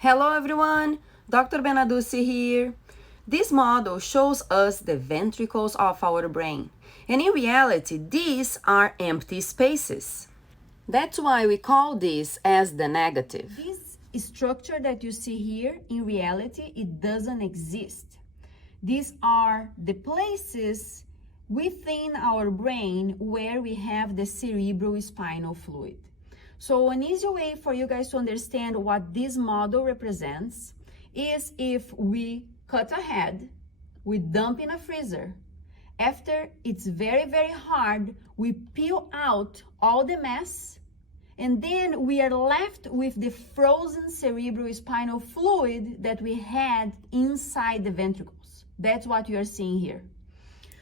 Hello everyone, Dr. Benaduce here. This model shows us the ventricles of our brain, and in reality, these are empty spaces. That's why we call this as the negative. This structure that you see here, in reality, it doesn't exist. These are the places within our brain where we have the cerebrospinal fluid. So an easy way for you guys to understand what this model represents is if we cut a head, we dump in a freezer. After it's very, very hard, we peel out all the mess, and then we are left with the frozen cerebrospinal fluid that we had inside the ventricles. That's what you are seeing here.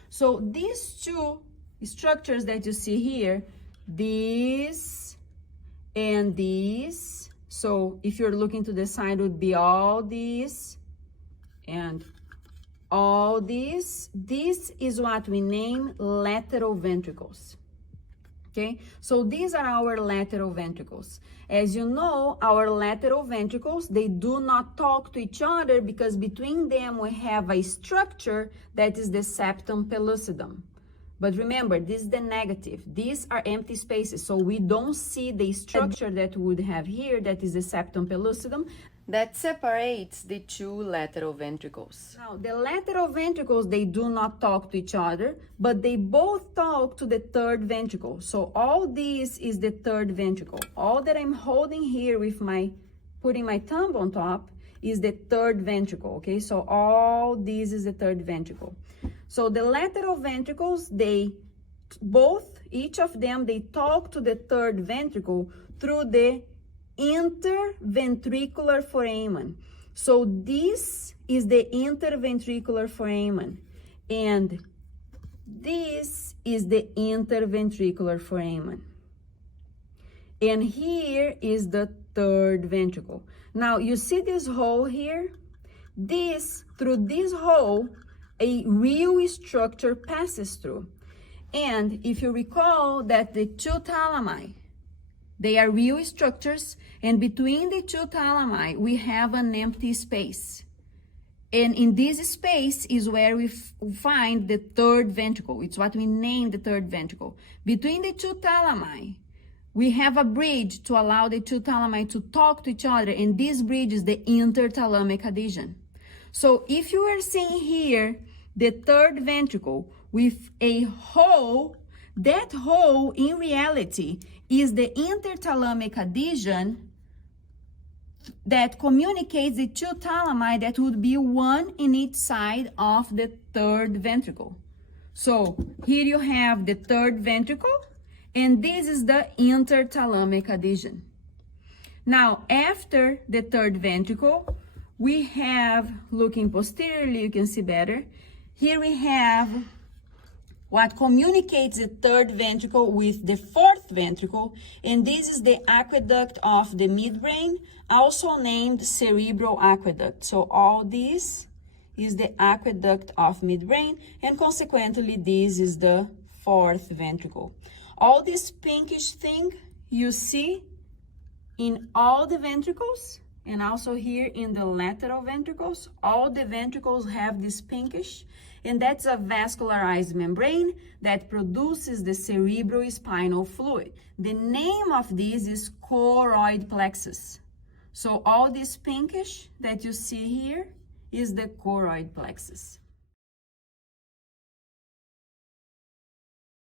So these two structures that you see here, these and these, so if you're looking to the side, would be all these and all these. This is what we name lateral ventricles. Okay, so these are our lateral ventricles. As you know, our lateral ventricles, they do not talk to each other because between them we have a structure that is the septum pellucidum. But remember, this is the negative. These are empty spaces, so we don't see the structure that we would have here, that is the septum pellucidum, that separates the two lateral ventricles. Now, the lateral ventricles, they do not talk to each other, but they both talk to the third ventricle. So all this is the third ventricle. All that I'm holding here with putting my thumb on top is the third ventricle, okay? So all this is the third ventricle. So the lateral ventricles, each of them, they talk to the third ventricle through the interventricular foramen. So this is the interventricular foramen, and this is the interventricular foramen. And here is the third ventricle. Now, you see this hole here? Through this hole, a real structure passes through. And if you recall that the two thalami, they are real structures, and between the two thalami, we have an empty space. And in this space is where we find the third ventricle. It's what we name the third ventricle. Between the two thalami, we have a bridge to allow the two thalami to talk to each other, and this bridge is the interthalamic adhesion. So if you are seeing here the third ventricle with a hole, that hole in reality is the interthalamic adhesion that communicates the two thalami that would be one in each side of the third ventricle. So here you have the third ventricle, and this is the interthalamic adhesion. Now, after the third ventricle, we have, looking posteriorly, you can see better, here we have what communicates the third ventricle with the fourth ventricle, and this is the aqueduct of the midbrain, also named cerebral aqueduct. So all this is the aqueduct of midbrain, and consequently, this is the fourth ventricle. All this pinkish thing you see in all the ventricles, and also here in the lateral ventricles, all the ventricles have this pinkish, and that's a vascularized membrane that produces the cerebrospinal fluid. The name of this is choroid plexus. So all this pinkish that you see here is the choroid plexus.